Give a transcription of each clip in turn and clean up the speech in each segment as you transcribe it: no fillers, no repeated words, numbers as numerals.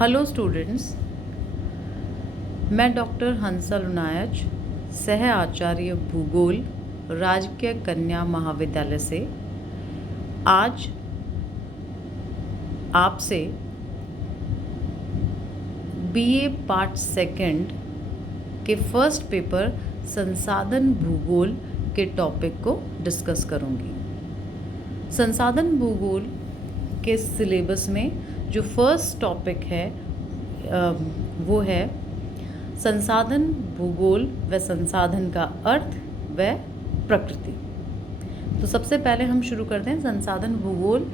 Hello students, मैं doctor हंसा लुनायच, सह आचार्य भूगोल, राजकीय कन्या महाविद्यालय से आज आपसे बीए पार्ट सेकंड के फर्स्ट पेपर संसाधन भूगोल के टॉपिक को डिस्कस करूंगी। संसाधन भूगोल के सिलेबस में जो फर्स्ट टॉपिक है वो है संसाधन भूगोल व संसाधन का अर्थ व प्रकृति। तो सबसे पहले हम शुरू करते हैं संसाधन भूगोल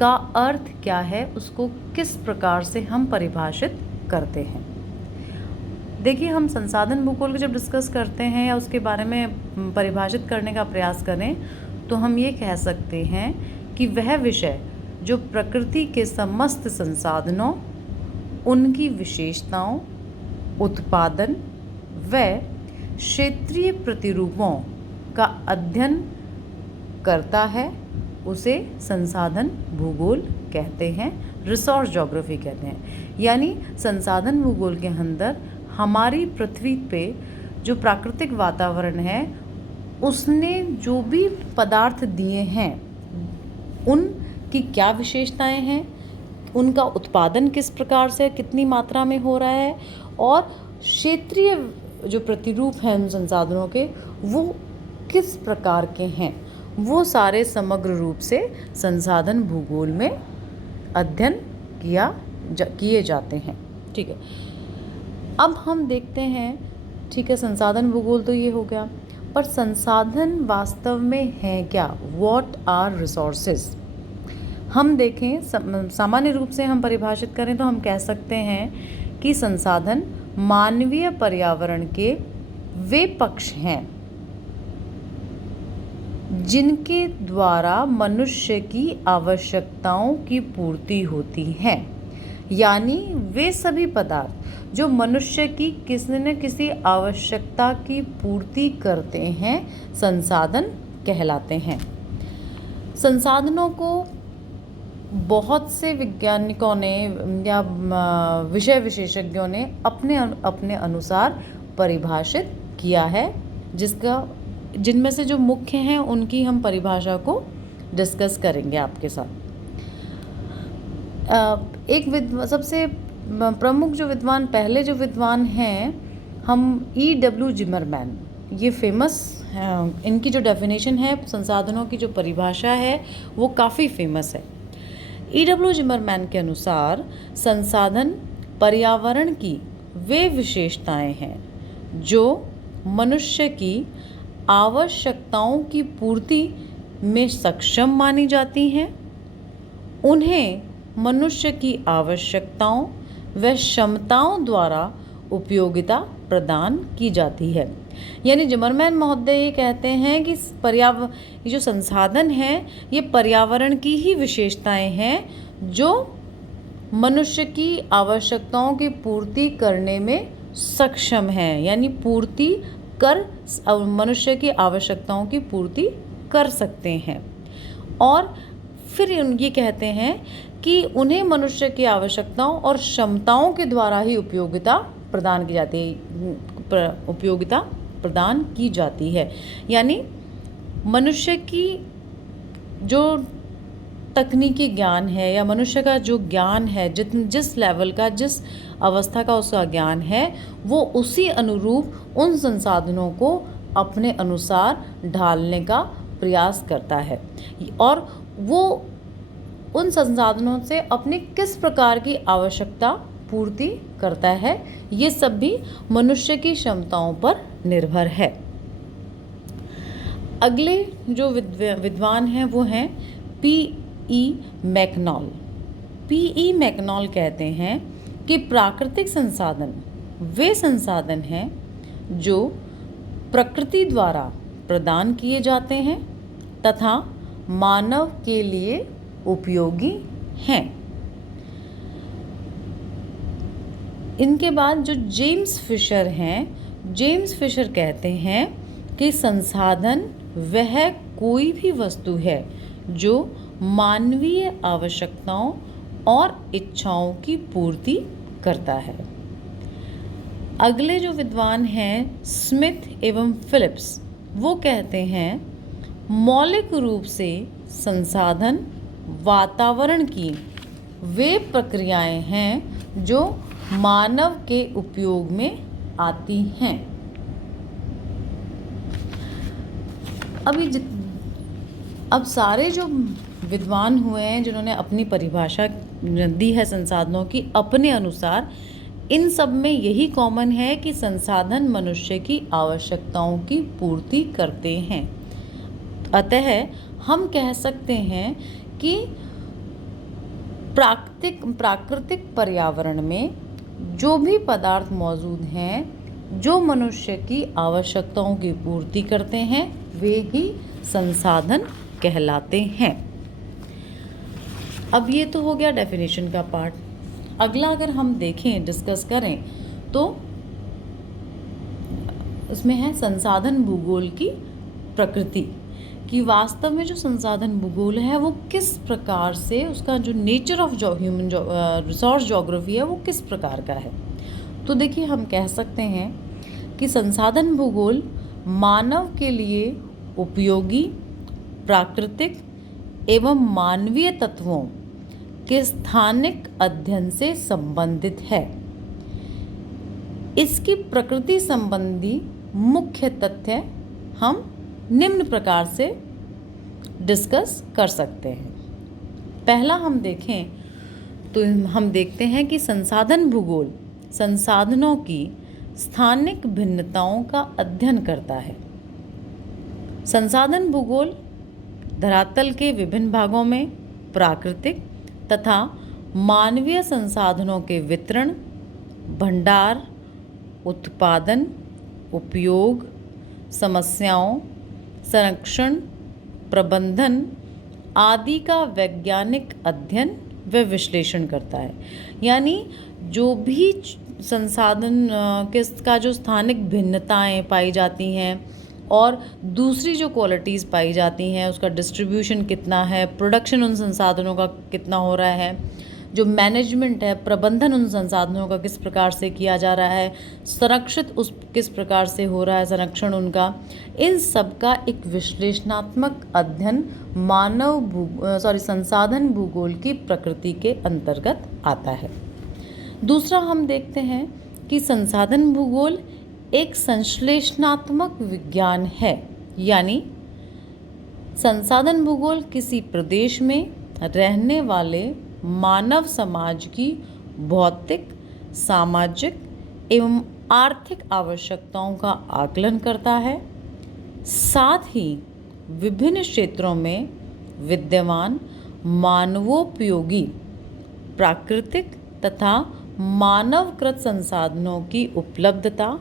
का अर्थ क्या है, उसको किस प्रकार से हम परिभाषित करते हैं। देखिए, हम संसाधन भूगोल को जब डिस्कस करते हैं या उसके बारे में परिभाषित करने का प्रयास करें तो हम ये कह सकते हैं कि वह विषय जो प्रकृति के समस्त संसाधनों, उनकी विशेषताओं, उत्पादन व क्षेत्रीय प्रतिरूपों का अध्ययन करता है, उसे संसाधन भूगोल कहते हैं, रिसोर्स ज्योग्राफी कहते हैं। यानी संसाधन भूगोल के अंदर हमारी पृथ्वी पे जो प्राकृतिक वातावरण है, उसने जो भी पदार्थ दिए हैं उनकी क्या विशेषताएं हैं, उनका उत्पादन किस प्रकार से, कितनी मात्रा में हो रहा है, और क्षेत्रीय जो प्रतिरूप हैं उन संसाधनों के वो किस प्रकार के हैं, वो सारे समग्र रूप से संसाधन भूगोल में अध्ययन किए जाते हैं। ठीक है, अब हम देखते हैं, ठीक है, संसाधन भूगोल तो ये हो गया, पर संसाधन वास्तव में है क्या? What are resources? हम देखें, सामान्य रूप से हम परिभाषित करें तो हम कह सकते हैं कि संसाधन मानवीय पर्यावरण के वे पक्ष हैं जिनके द्वारा मनुष्य की आवश्यकताओं की पूर्ति होती है। यानी वे सभी पदार्थ जो मनुष्य की किसी न किसी आवश्यकता की पूर्ति करते हैं, संसाधन कहलाते हैं। संसाधनों को बहुत से वैज्ञानिकों ने या विषय विशेषज्ञों ने अपने अनुसार परिभाषित किया है, जिनमें से जो मुख्य हैं उनकी हम परिभाषा को डिस्कस करेंगे आपके साथ। सबसे प्रमुख जो विद्वान, पहले जो विद्वान हैं, हम E.W. जिमरमैन, ये फेमस, इनकी जो डेफिनेशन है संसाधनों की, जो परिभाषा है वो काफ़ी फेमस है। E.W. जिमरमैन के अनुसार संसाधन पर्यावरण की वे विशेषताएं हैं जो मनुष्य की आवश्यकताओं की पूर्ति में सक्षम मानी जाती हैं। उन्हें मनुष्य की आवश्यकताओं व क्षमताओं द्वारा उपयोगिता प्रदान की जाती है। यानी जिमरमैन महोदय ये कहते हैं कि ये जो संसाधन हैं ये पर्यावरण की ही विशेषताएं हैं जो मनुष्य की आवश्यकताओं की पूर्ति करने में सक्षम हैं, यानी मनुष्य की आवश्यकताओं की पूर्ति कर सकते हैं। और फिर ये कहते हैं कि उन्हें मनुष्य की आवश्यकताओं और क्षमताओं के द्वारा ही उपयोगिता प्रदान की जाती है। यानी मनुष्य की जो तकनीकी ज्ञान है या मनुष्य का जो ज्ञान है, जिस लेवल का, जिस अवस्था का उसका ज्ञान है, वो उसी अनुरूप उन संसाधनों को अपने अनुसार ढालने का प्रयास करता है और वो उन संसाधनों से अपनी किस प्रकार की आवश्यकता पूर्ति करता है, ये सब भी मनुष्य की क्षमताओं पर निर्भर है। अगले जो विद्वान हैं वो हैं P.E. मैकनॉल। P.E. मैकनॉल कहते हैं कि प्राकृतिक संसाधन वे संसाधन हैं जो प्रकृति द्वारा प्रदान किए जाते हैं तथा मानव के लिए उपयोगी हैं। इनके बाद जो जेम्स फिशर हैं, जेम्स फिशर कहते हैं कि संसाधन वह कोई भी वस्तु है जो मानवीय आवश्यकताओं और इच्छाओं की पूर्ति करता है। अगले जो विद्वान हैं स्मिथ एवं फिलिप्स, वो कहते हैं मौलिक रूप से संसाधन वातावरण की वे प्रक्रियाएं हैं जो मानव के उपयोग में आती हैं। अब सारे जो विद्वान हुए हैं जिन्होंने अपनी परिभाषा दी है संसाधनों की अपने अनुसार, इन सब में यही कॉमन है कि संसाधन मनुष्य की आवश्यकताओं की पूर्ति करते हैं। अतः हम कह सकते हैं कि प्राकृतिक पर्यावरण में जो भी पदार्थ मौजूद हैं जो मनुष्य की आवश्यकताओं की पूर्ति करते हैं वे ही संसाधन कहलाते हैं। अब ये तो हो गया डेफिनेशन का पार्ट। अगला अगर हम देखें, डिस्कस करें, तो इसमें है संसाधन भूगोल की प्रकृति, कि वास्तव में जो संसाधन भूगोल है वो किस प्रकार से, उसका जो nature of human resource geography है वो किस प्रकार का है। तो देखिए, हम कह सकते हैं कि संसाधन भूगोल मानव के लिए उपयोगी प्राकृतिक एवं मानवीय तत्वों के स्थानिक अध्ययन से संबंधित है। इसकी प्रकृति संबंधी मुख्य तथ्य हम निम्न प्रकार से डिस्कस कर सकते हैं। पहला हम देखें तो हम देखते हैं कि संसाधन भूगोल संसाधनों की स्थानिक भिन्नताओं का अध्ययन करता है। संसाधन भूगोल धरातल के विभिन्न भागों में प्राकृतिक तथा मानवीय संसाधनों के वितरण, भंडार, उत्पादन, उपयोग, समस्याओं, संरक्षण, प्रबंधन आदि का वैज्ञानिक अध्ययन व विश्लेषण करता है। यानी जो भी संसाधन का जो स्थानिक भिन्नताएं पाई जाती हैं और दूसरी जो क्वालिटीज़ पाई जाती हैं, उसका डिस्ट्रीब्यूशन कितना है, प्रोडक्शन उन संसाधनों का कितना हो रहा है, जो मैनेजमेंट है, प्रबंधन उन संसाधनों का किस प्रकार से किया जा रहा है, संरक्षित उस किस प्रकार से हो रहा है संरक्षण उनका, इन सब का एक विश्लेषणात्मक अध्ययन संसाधन भूगोल की प्रकृति के अंतर्गत आता है। दूसरा हम देखते हैं कि संसाधन भूगोल एक संश्लेषणात्मक विज्ञान है। यानी संसाधन भूगोल किसी प्रदेश में रहने वाले मानव समाज की भौतिक, सामाजिक एवं आर्थिक आवश्यकताओं का आकलन करता है, साथ ही विभिन्न क्षेत्रों में विद्यमान मानवोपयोगी प्राकृतिक तथा मानवकृत संसाधनों की उपलब्धता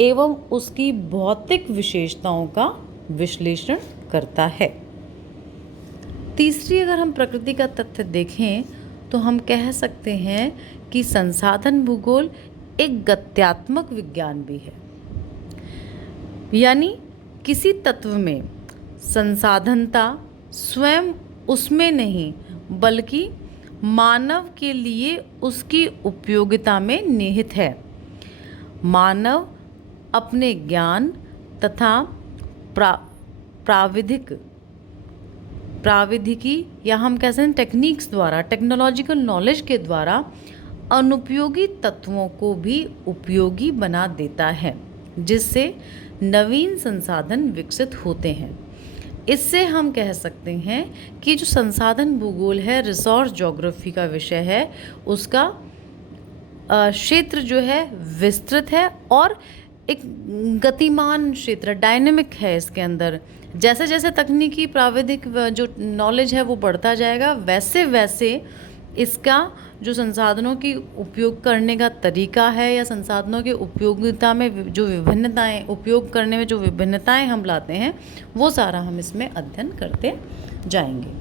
एवं उसकी भौतिक विशेषताओं का विश्लेषण करता है। तीसरी अगर हम प्रकृति का तथ्य देखें तो हम कह सकते हैं कि संसाधन भूगोल एक गत्यात्मक विज्ञान भी है। यानी किसी तत्व में संसाधनता स्वयं उसमें नहीं बल्कि मानव के लिए उसकी उपयोगिता में निहित है। मानव अपने ज्ञान तथा प्राविधिकी या हम कह सकते हैं टेक्निक्स द्वारा, टेक्नोलॉजिकल नॉलेज के द्वारा अनुपयोगी तत्वों को भी उपयोगी बना देता है, जिससे नवीन संसाधन विकसित होते हैं। इससे हम कह सकते हैं कि जो संसाधन भूगोल है, रिसोर्स ज्योग्राफी का विषय है, उसका क्षेत्र जो है विस्तृत है और एक गतिमान क्षेत्र, डायनेमिक है। इसके अंदर जैसे जैसे तकनीकी प्राविधिक जो नॉलेज है वो बढ़ता जाएगा, वैसे वैसे इसका जो संसाधनों की उपयोग करने का तरीका है या संसाधनों की उपयोगिता में जो विभिन्नताएं, उपयोग करने में जो विभिन्नताएं हम लाते हैं, वो सारा हम इसमें अध्ययन करते जाएंगे।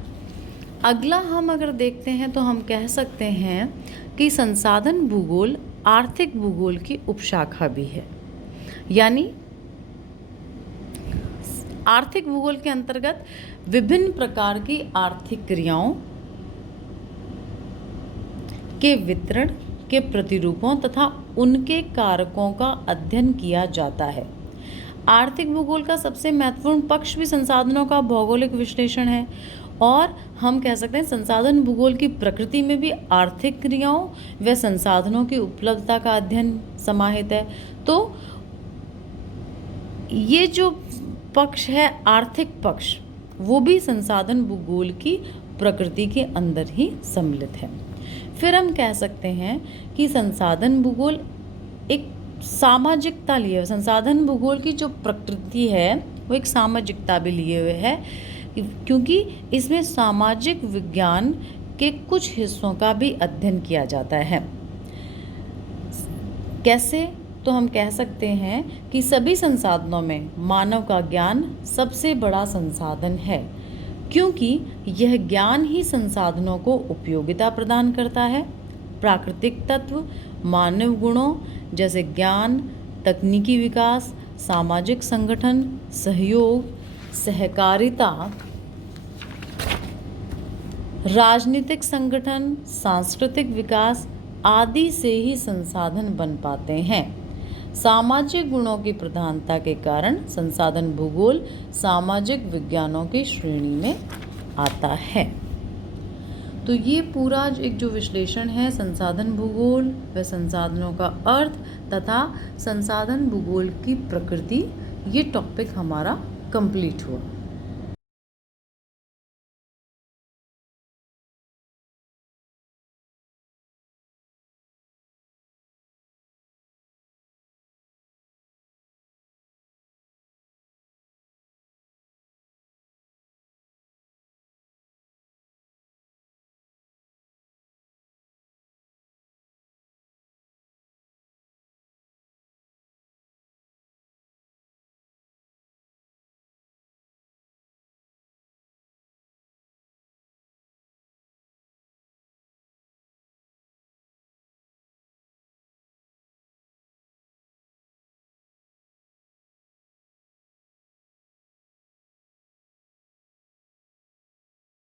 अगला हम अगर देखते हैं तो हम कह सकते हैं कि संसाधन भूगोल आर्थिक भूगोल की उपशाखा भी है। यानी आर्थिक भूगोल के अंतर्गत विभिन्न प्रकार की आर्थिक क्रियाओं के वितरण के प्रतिरूपों तथा उनके कारकों का अध्ययन किया जाता है। आर्थिक भूगोल का सबसे महत्वपूर्ण पक्ष भी संसाधनों का भौगोलिक विश्लेषण है और हम कह सकते हैं संसाधन भूगोल की प्रकृति में भी आर्थिक क्रियाओं व संसाधनों की उपलब्धता का अध्ययन समाहित है। तो ये जो पक्ष है आर्थिक पक्ष, वो भी संसाधन भूगोल की प्रकृति के अंदर ही सम्मिलित है। फिर हम कह सकते हैं कि संसाधन भूगोल एक सामाजिकता लिए हुए, संसाधन भूगोल की जो प्रकृति है वो एक सामाजिकता भी लिए हुए है, क्योंकि इसमें सामाजिक विज्ञान के कुछ हिस्सों का भी अध्ययन किया जाता है। कैसे? तो हम कह सकते हैं कि सभी संसाधनों में मानव का ज्ञान सबसे बड़ा संसाधन है, क्योंकि यह ज्ञान ही संसाधनों को उपयोगिता प्रदान करता है। प्राकृतिक तत्व, मानव गुणों जैसे ज्ञान, तकनीकी विकास, सामाजिक संगठन, सहयोग, सहकारिता, राजनीतिक संगठन, सांस्कृतिक विकास आदि से ही संसाधन बन पाते हैं। सामाजिक गुणों की प्रधानता के कारण संसाधन भूगोल सामाजिक विज्ञानों की श्रेणी में आता है। तो ये पूरा एक जो विश्लेषण है संसाधन भूगोल व संसाधनों का अर्थ तथा संसाधन भूगोल की प्रकृति, ये टॉपिक हमारा कंप्लीट हुआ।